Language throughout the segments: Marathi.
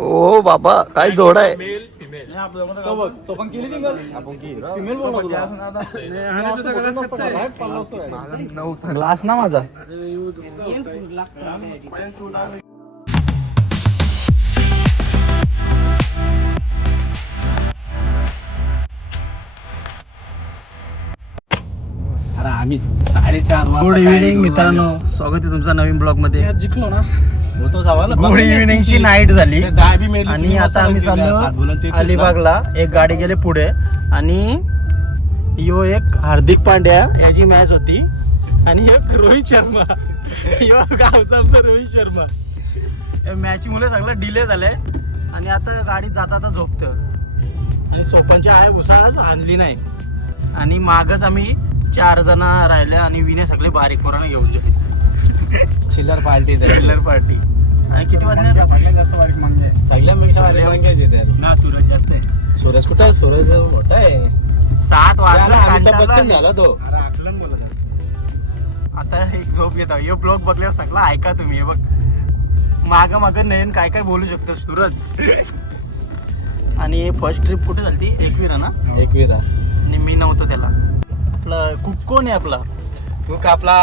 ओ बाबा काय जोड आहे. ग्लास ना माझा. गुड इव्हिनिंग मित्रांनो, स्वागत आहे तुमचं नवीन ब्लॉग मध्ये. जिंकलो ना. गुड इव्हिनिंग ची नाईट झाली आणि आता आम्ही चाललो अलिबागला. एक गाडी गेले पुढे आणि यो एक हार्दिक पांड्या याची मॅच होती आणि एक रोहित शर्मा, यो गावचा आमचा रोहित शर्मा. या मॅच मुळे सगळं डिले झालंय आणि आता गाडी जाता झोपतं आणि सोपनच्या आहे भुसा आज आणली नाही आणि मागच आम्ही 4 जण राहिले आणि विने सगळे बारीक पोरांना घेऊन गेले. चिल्लर पार्टी आणि किती वाजले जास्त बारीक म्हणजे ना. सूरज जास्त आहे. सूरज कुठं? सूरज मोठा आहे. 7 वाजता बच्चन झाला तो. आता एक झोप घेता. हे ब्लॉग बघल्यावर सगळं ऐका तुम्ही. हे बघ माग नयन काय काय बोलू शकतो सूरज. आणि फर्स्ट ट्रिप कुठे झाली ती? एकविरा ना. एकविरा. आणि मी नव्हतो त्याला. आपला कुक कोण आहे? आपला कुक आपला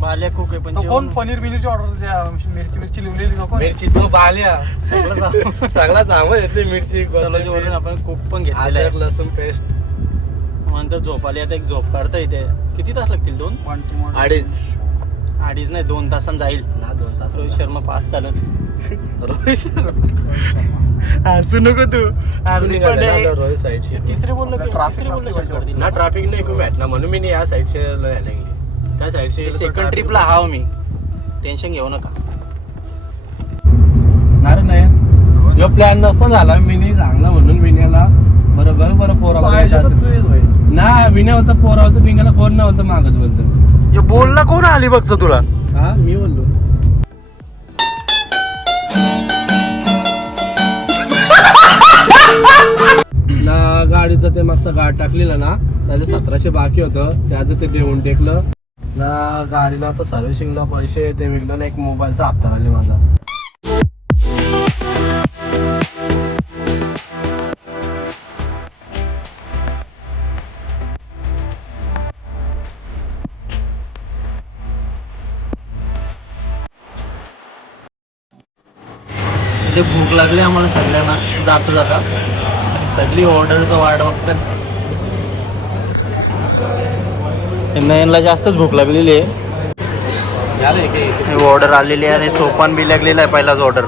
बाल्या कुक आहे. पण कोण पनीर बिनीरची ऑर्डर मिरची लिहिलेली मिरची तो बाल्या सगळा सामान घेतली. मिरची वरून आपण कुक पण घेतलेला आहे. लसूण पेस्ट नंतर झोप आली. आता एक झोप काढता इथे. किती तास लागतील? 2 अडीच नाही 2 तासांनी जाईल ना. 2 तास. रोहित शर्मा 5 चालत. रोहित शर्मा हसू नको तू. हार्दिक पांड्या रोहित साईडची. तिसरे बोललो ना. ट्रॅफिक नाही खूप भेटला म्हणून मी या साईडचे गेली. त्या साईडचे सेकंड ट्रिपला हाव मी. टेन्शन घेऊ नका. नाही यो प्लॅन नसता झाला. मी नाही चांगला म्हणून विण्याला बरं पोरा ना. विण्या होता पोरा होता. विण्याला कोण नव्हतं मागच बोलतो. बोलला कोण आली बघतो तुला? हा मी बोललो ना. गाडीचं ते मागचा गाड टाकलेला ना. त्याचं 1700 बाकी होतं. त्याचं ते देऊन टेकलं ना. गाडीला आता सर्व्हिसिंगला पैसे ते विकलं ना. एक मोबाईलचा हप्ता आले माझा. ते भूक लागली आम्हाला सगळ्यांना जाता सगळी ऑर्डरचं वाट बघतात. नयनला जास्तच भूक लागलेली आहे. ऑर्डर आलेली आहे आणि सोपान बी लागलेला आहे पहिलाच ऑर्डर.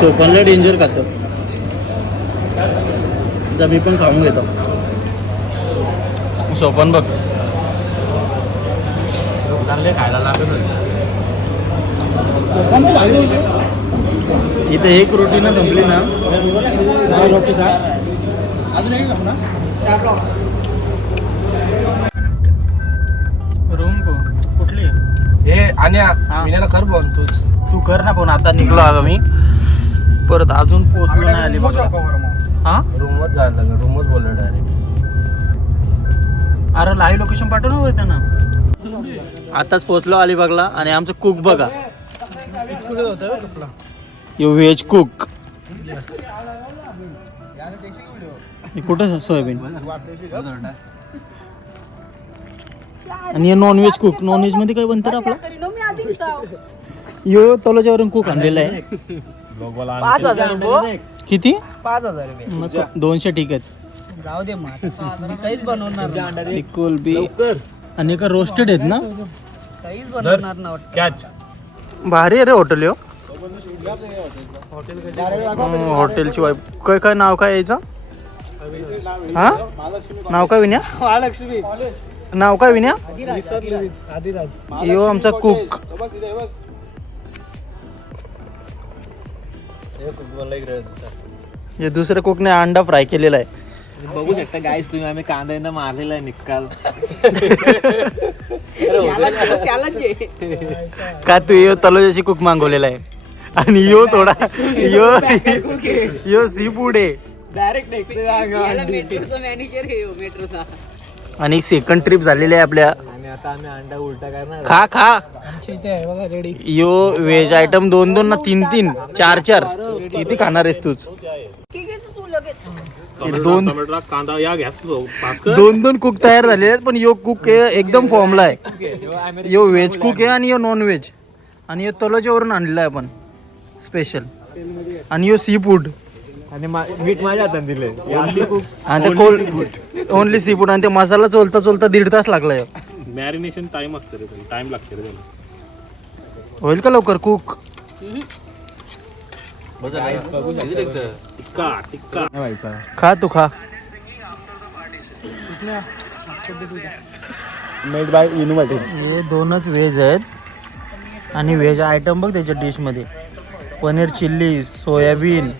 सोपानला डेंजर खातो. तर मी पण खाऊन घेतो. सोपान बघ खायला लागत. इथे एक रोटी ना संपली ना. रोटी रूम कुठली हे? आणि कर फोन तू कर ना फोन. आता निघलो आम्ही परत अजून पोहोचलो नाही आली बघा. हा रूमच जायला लागलं. रूमच बोललो डायरेक्ट. अरे लाईव्ह लोकेशन पाठव ना त्यांना. आताच पोहोचलो अलिबागला आणि आमचं कुक बघा. यो व्हेज कुक. कुठं सोयाबीन आणि नॉनव्हेज कुक. नॉनव्हेज मध्ये काय बनतं रे आपला? यो तोलाच्यावरून कुक आणलेला आहे. 5000 रुपये. किती? 5000 रुपये. 200 ठीक आहेत. जाऊ दे काहीच बनवणार कोलबी आणि का रोस्टेड आहेत ना. काहीच बनवणार ना. कॅच भारी आहे रे हॉटेल. यो हॉटेलची वाईफ काय नाव काय यायचं? हा नाव काय विन्या? महालक्ष्मी. नाव काय विन्या? यो आमचा कुक. हे दुसऱ्या कुकने अंडा फ्राय केलेला आहे. बघू शकता गाईस तुम्ही, आम्ही कांदा मारलेला आहे निकाल. का तू यो तलोजाशी कुक मागवलेला आहे आणि यो थोडा यो सी फूड आहे डायरेक्ट आणि सेकंड ट्रिप झालेली आहे आपल्या. आणि आता आम्ही अंडा उलटा करणार. खा यो व्हेज आयटम 2-2 ना 3-3 4-4 किती खाणार आहेस तूच? दोन कुक तयार झालेले आहेत, पण यो कुक एकदम फॉर्मला आहे. यो व्हेज कुक आहे आणि यो नॉन व्हेज, आणि यो तलोजावरून आणलेला आहे आपण स्पेशल, आणि यो सी फूड आणि मीठ माझ्या हातात दिले आणि ओनली सी फूड. आणि ते मसाला चोलता 1.5 तास लागलाय. मॅरिनेशन टाइम असतं रे, टाइम लागते रे त्याला. होईल का लवकर कुक? खा तू खा. Made by Vinu Patil. हे 2च व्हेज आहेत आणि व्हेज आयटम बघ त्याच्या डिश मध्ये. पनीर चिल्ली, सोयाबीन,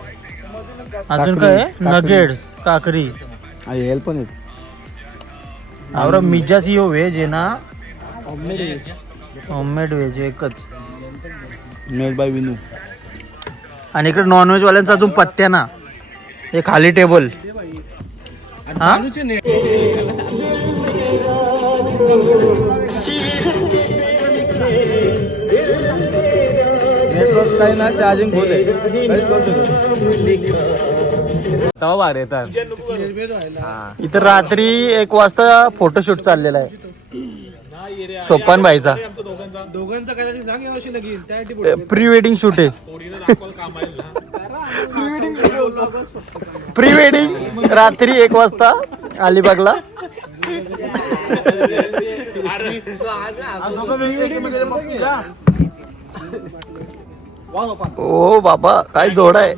अजून काय नगेट्स, काकरी, पण आवरा मिजाची यो व्हेज आहे ना, होममेड व्हेज एकच. Made by Vinu. आणि इकडे नॉनव्हेज वाल्यांचा अजून पत्त्या ना, हे खाली टेबल. हा नेटवर्क काही ना, चार्जिंग फुल आहे, काहीच करू शकत. तवा बाहेर येतात. इथं रात्री 1 वाजता फोटोशूट चाललेला आहे सोपान भाईचा. प्री वेडिंग शूट आहे. प्री वेडिंग रात्री 1 वाजता अलिबागला. ओ बाबा काय जोड आहे.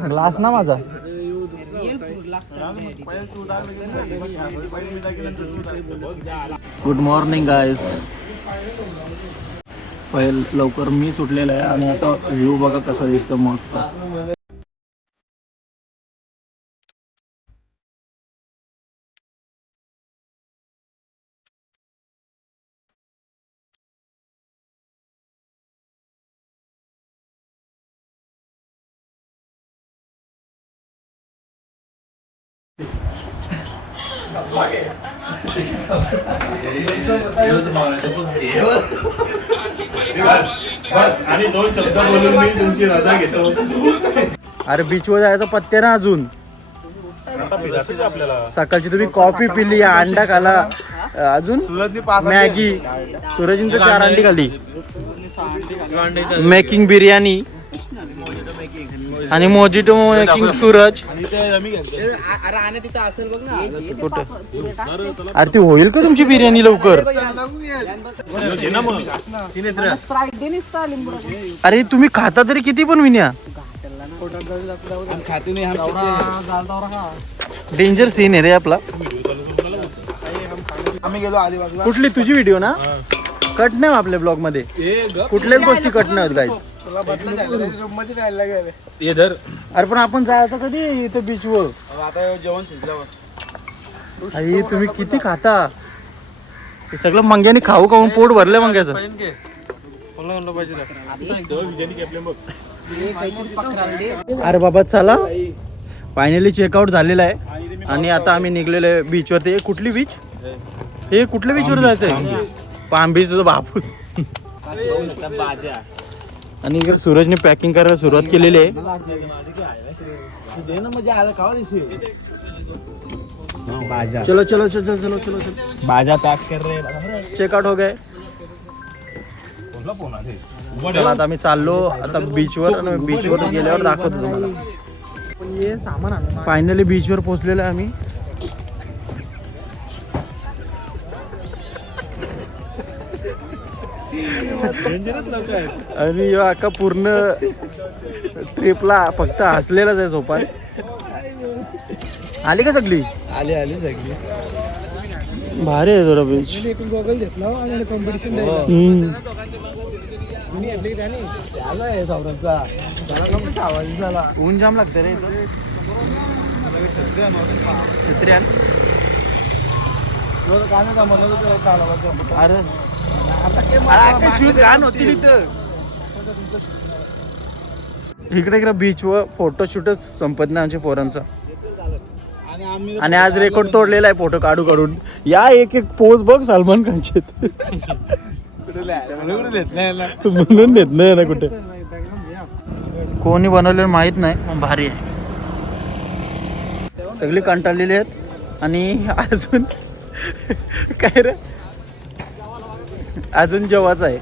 ग्लास ना माझा. Good morning guys. पहिले लवकर मी सुटलेला आहे आणि आता व्ह्यू बघा कसा दिसतो मगचा. आणि 2 शब्द बोलून मी तुमची रजा घेतो. अरे बीचवर जायचा पत्त्या ना अजून. आपल्याला सकाळची तुम्ही कॉफी पिली, अंडा खाला, अजून मॅगी. सूरजने 4 अंडी खाली. मेकिंग बिर्याणी आणि मोजिटो मेकिंग सूरज. अरे ती होईल का तुमची बिर्याणी लवकर? अरे तुम्ही खाता तरी किती पण विन्या. डेंजर सीन आहे रे आपला. कुठली तुझी व्हिडिओ ना? कट नाही आपल्या ब्लॉग मध्ये, कुठल्याच गोष्टी कट नाही होत गाईज. अरे पण आपण जायचं कधी इथे बीचवर? आता जेवण शिजल्यावर. आई तुम्ही किती खाता? हे सगळं मंग्याने खाऊ खाऊन पोट भरलंय मंग्याचं. अरे बाबा चला, फायनली चेकआउट झालेला आहे आणि आता आम्ही निघलेलो आहे बीचवर. ते कुठली बीच? हे कुठल्या बीचवर जायचंय? पाम बीच बापूस. आणि इकडे सूरजने पॅकिंग करायला सुरुवात केलेली आहे. चलो चलो चलो चलो चलो चलो. बाजा पॅक कर रहे. चेकआउट हो गए. चला आता आम्ही चाललो आता बीचवर, आणि बीचवर गेल्यावर दाखवतो तुम्हाला. फायनली बीचवर पोहोचलेलो आहे आम्ही. आणि अख्खा पूर्ण ट्रिपला फक्त हसलेलाच आहे सोपान. आली का सगळी? आली सगळी. भारी आहे जरा बीच. ऊन जाम लागतं रे छत्री आण. अरे शूज घाण होतील इथं. इकडे बीचवर फोटोशूटच संपत नाही आमच्या पोरांचा. आणि आज रेकॉर्ड तोडलेला आहे फोटो काढू काढून. या एक एक पोज बघ सलमान खानचे म्हणून नेत नाही ना कुठे. कोणी बनवलेलं माहित नाही पण भारी आहे. सगळी कंटाळलेली आहेत आणि अजून काय रे अजून जेवायचं आहे.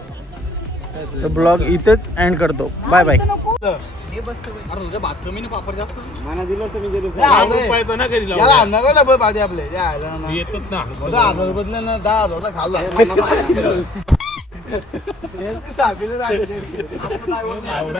तर ब्लॉग इथेच एंड करतो. Bye bye. आपले